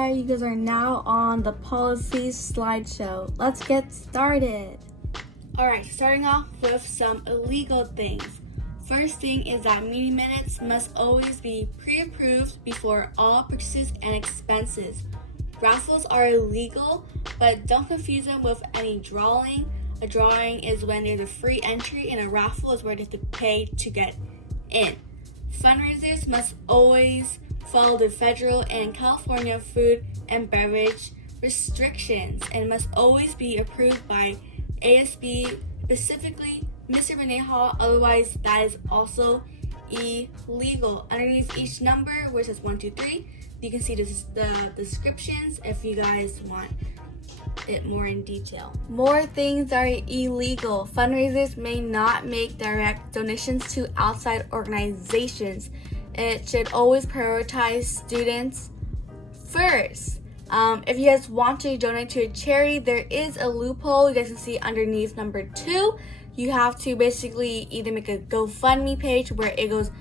Alright, you guys are now on the policies slideshow. Let's get started. Alright, starting off with some illegal things. First thing is that meeting minutes must always be pre-approved before all purchases and expenses. Raffles are illegal, but don't confuse them with any drawing. A drawing is when there's a free entry, and a raffle is where you have to pay to get in. Fundraisers must always follow the federal and California food and beverage restrictions and must always be approved by ASB, specifically Mr. Maneja, otherwise that is also illegal. Underneath each number where it says 1, 2, 3, you can see the descriptions if you guys want it more in detail. More things are illegal. Fundraisers may not make direct donations to outside organizations. It should always prioritize students first. If you guys want to donate to a charity, there is a loophole. You guys can see underneath number 2. You have to basically either make a GoFundMe page where it goes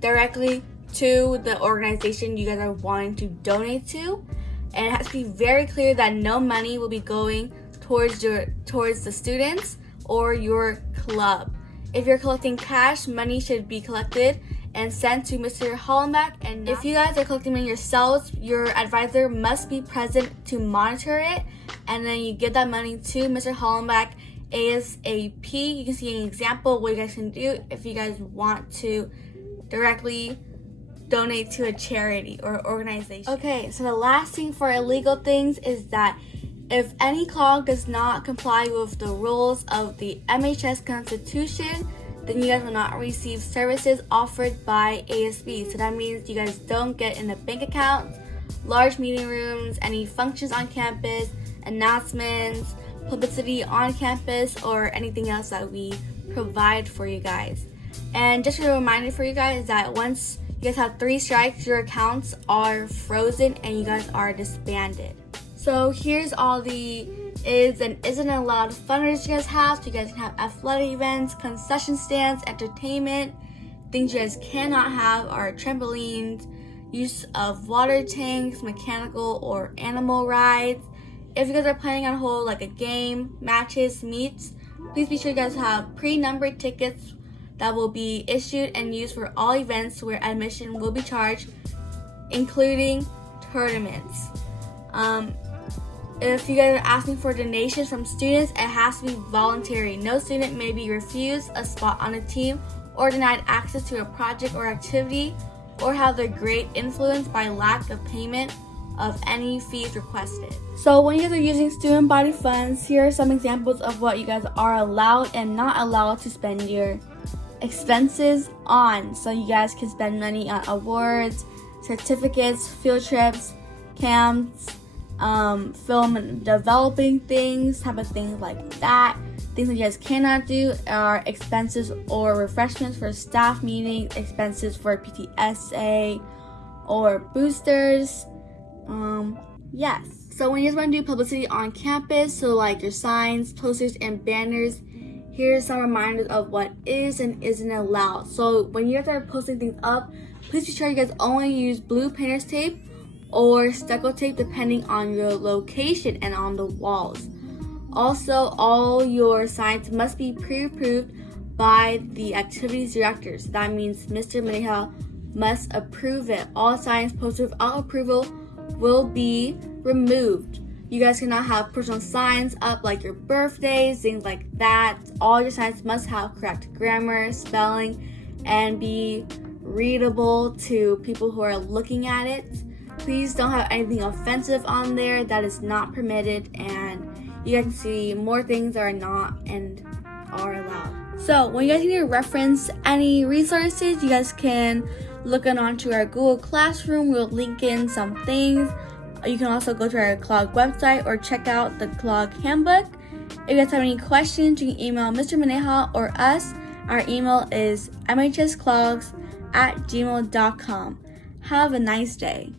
directly to the organization you guys are wanting to donate to, and it has to be very clear that no money will be going towards the students or your club. If you're collecting cash, money should be collected and sent to Mr. Hollenbeck. And if you guys are collecting money yourselves, your advisor must be present to monitor it, and then you give that money to Mr. Hollenbeck ASAP. You can see an example of what you guys can do if you guys want to directly donate to a charity or organization. Okay, so the last thing for illegal things is that if any CLOG does not comply with the rules of the MHS Constitution, then you guys will not receive services offered by ASB. So that means you guys don't get in the bank accounts, large meeting rooms, any functions on campus, announcements, publicity on campus, or anything else that we provide for you guys. And just a reminder for you guys that once you guys have 3 strikes, your accounts are frozen and you guys are disbanded. So here's all the is and isn't allowed fundraisers you guys have. So you guys can have athletic events, concession stands, entertainment. Things you guys cannot have are trampolines, use of water tanks, mechanical or animal rides. If you guys are planning on hold like a game, matches, meets, please be sure you guys have pre-numbered tickets that will be issued and used for all events where admission will be charged, including tournaments. If you guys are asking for donations from students, it has to be voluntary. No student may be refused a spot on a team or denied access to a project or activity or have their grade influenced by lack of payment of any fees requested. So when you guys are using student body funds, here are some examples of what you guys are allowed and not allowed to spend your expenses on. So you guys can spend money on awards, certificates, field trips, camps, film and developing things, type of things like that. Things that you guys cannot do are expenses or refreshments for staff meetings, expenses for PTSA or boosters. Yes. So when you guys want to do publicity on campus, so like your signs, posters, and banners, here's some reminders of what is and isn't allowed. So when you guys are posting things up, please be sure you guys only use blue painter's tape or stucco tape depending on your location and on the walls. Also, all your signs must be pre-approved by the activities director. So that means Mr. Maneja must approve it. All signs posted without approval will be removed. You guys cannot have personal signs up like your birthdays, things like that. All your signs must have correct grammar, spelling, and be readable to people who are looking at it. Please don't have anything offensive on there. That is not permitted, and you guys can see more things are not and are allowed. So when you guys need to reference any resources, you guys can look onto our Google Classroom. We'll link in some things. You can also go to our CLOG website or check out the CLOG handbook. If you guys have any questions, you can email Mr. Maneja or us. Our email is mhsclogs@gmail.com. Have a nice day.